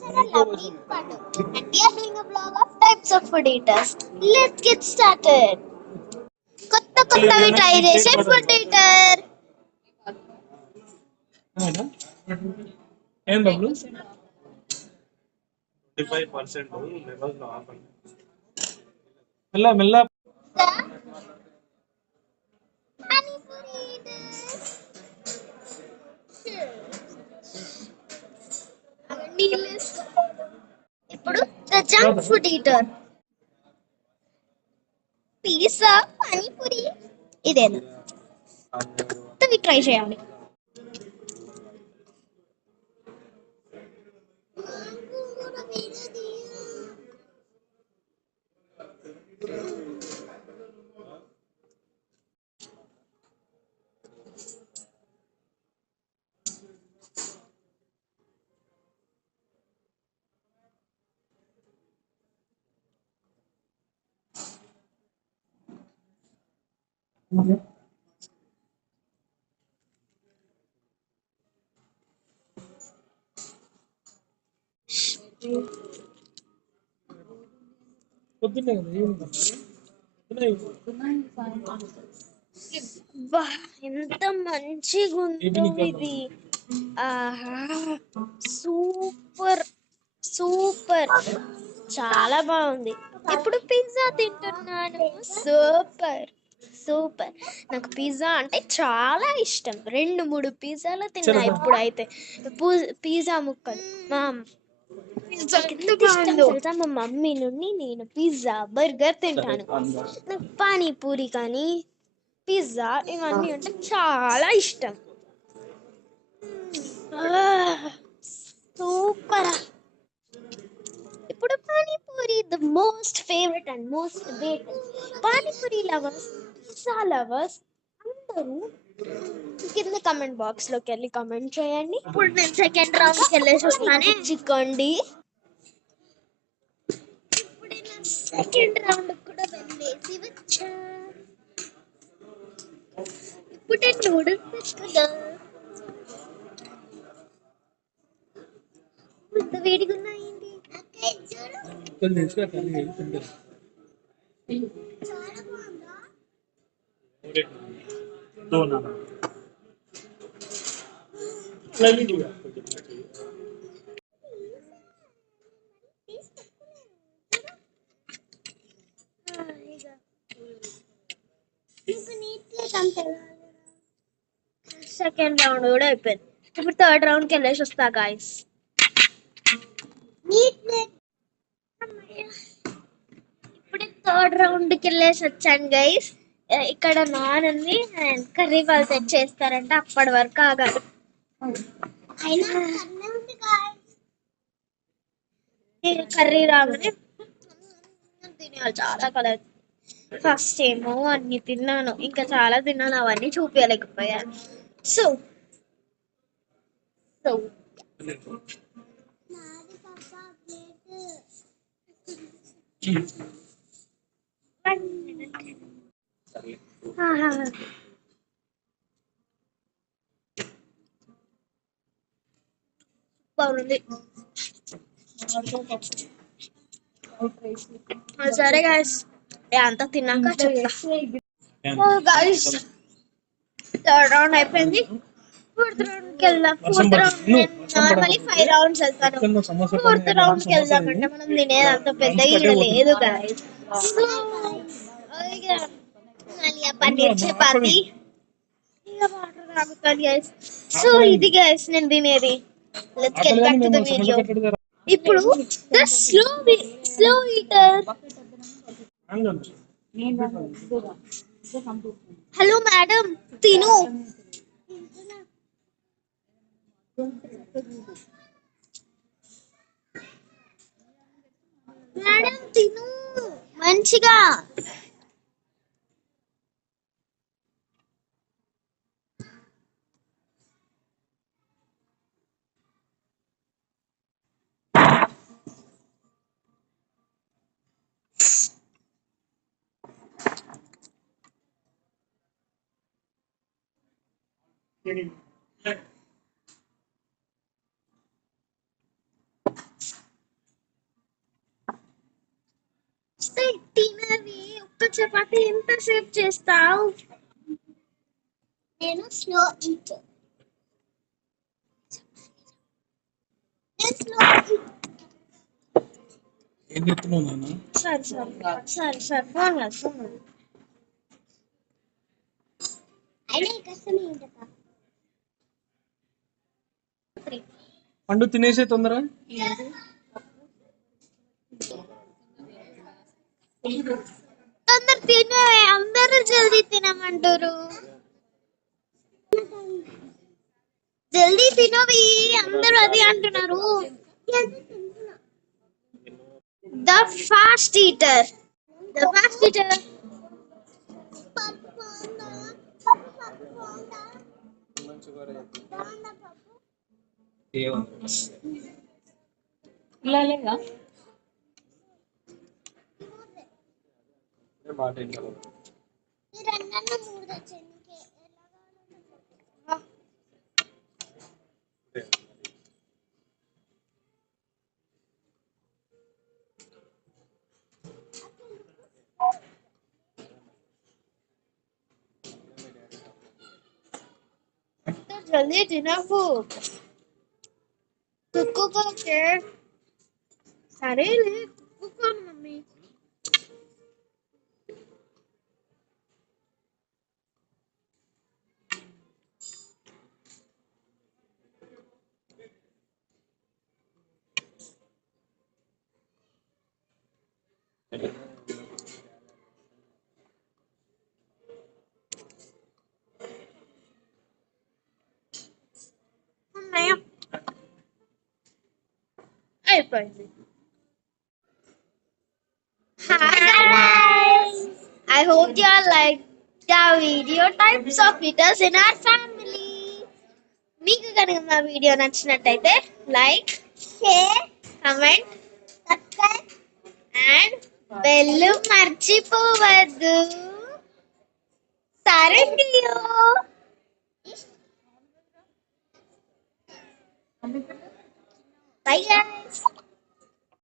channel Lovely Pandu, and we are doing a vlog of types of food eaters. Let's get started. కొత్తవి try చేసే food eater. ఏం Bablu 25% levels లో ఆపండి. మెల్ల మెల్ల ఇప్పుడు the junk food eater. Pizza, panipuri, ఇదేనా కొత్తవి ట్రై చేయాలి. పొద్దున్నే ఎంత మంచిగా ఉందో ఇది. ఆహా, సూపర్ సూపర్, చాలా బాగుంది. ఇప్పుడు పిజ్జా తింటున్నాను. Super super. నాకు పిజ్జా అంటే చాలా ఇష్టం. 2-3 పిజ్జాలు తిన్నా ఇప్పుడైతే. పిజ్జా ముక్కలు మా తెలుసా, మా మమ్మీ నుండి నేను పిజ్జా బర్గర్ తింటాను. నాకు పానీపూరి కానీ పిజ్జా ఇవన్నీ అంటే చాలా ఇష్టం. సూపర్. ఇప్పుడు panipuri the most favourite and most awaited. Panipuri lovers, pizza lovers అందరూ కింద కమెంట్ బాక్స్ లోకి వెళ్ళి కమెంట్ చేయండి. ఇప్పుడు నేను సెకండ్ రౌండ్ కి వెళ్ళేసి వస్తానే చిక్కండి. ఇప్పుడు నేను సెకండ్ రౌండ్ కూడా వెళ్ళేసి వచ్చా. ఇప్పుడు నేను నూడిల్స్ కదా ఇంత వేడిగా ఉన్నాయండి. సెకండ్ రౌండ్ కూడా అయిపోయింది. ఇప్పుడు థర్డ్ రౌండ్ కి వెళ్ళేసి వస్తా గాయస్. ఇప్పుడు థర్డ్ రౌండ్ కి వెళ్ళేసి వచ్చాను గైస్. ఇక్కడ నాన్ ఉంది, కర్రీ వాళ్ళు తెచ్చేస్తారంట, అప్పటి వరకు ఆగాలి. కర్రీ రాగానే తినేయాలి. చాలా కలర్. ఫస్ట్ ఏమో అన్ని తిన్నాను, ఇంకా చాలా తిన్నాను, అవన్నీ చూపించలేకపోయాను. సో సో బాగుంది. సరే గాయస్, అంతా తిన్నాక చెప్తా. గాయస్, థర్డ్ రౌండ్ అయిపోయింది. ఫోర్త్ రౌండ్ కి వెళ్దాం. ఫోర్త్ రౌండ్ నార్మల్లీ 5 రౌండ్స్ వెళ్తాను. ఫోర్త్ రౌండ్ కి వెళ్దామంటే మనం తినేది అంత పెద్ద ఈడ లేదు గాయస్. పన్నీర్ చపాతి వాటర్ తాగుతాను గైస్. సో ఇది గైస్ నేను తినేది. Let's get back to the video. ఇప్పుడు the slow eater. Hello madam, తిను. మేడం తిను మంచిగా. చపాతి ఎంతసేపు చేస్తావు? నేను స్లో ఈట్. ఏం చెప్తున్నావు నాన్న? సరే ఫోన్ అయినా కష్టమే ఉంటుందా? పండు తినేసే తొందర. తొందర తినే, అందరూ జల్దీ తినమంటారు. జల్దీ తినవి, అందరూ అది అంటున్నారు. The fast eater. ఇలా లేదా? మాట ఇంకా జల్దీ తినకు, కుక్కుకోకే. సరేలే, కుక్కుకోను మమ్మీ. అన్నయ్య అయిపోయింది. Hi guys, I hope you all like the video types of eaters in our family. మీకు కనుక మా వీడియో నచ్చినట్టయితే like, share, comment, subscribe and bell మర్చిపోవద్దు. సరే బై guys.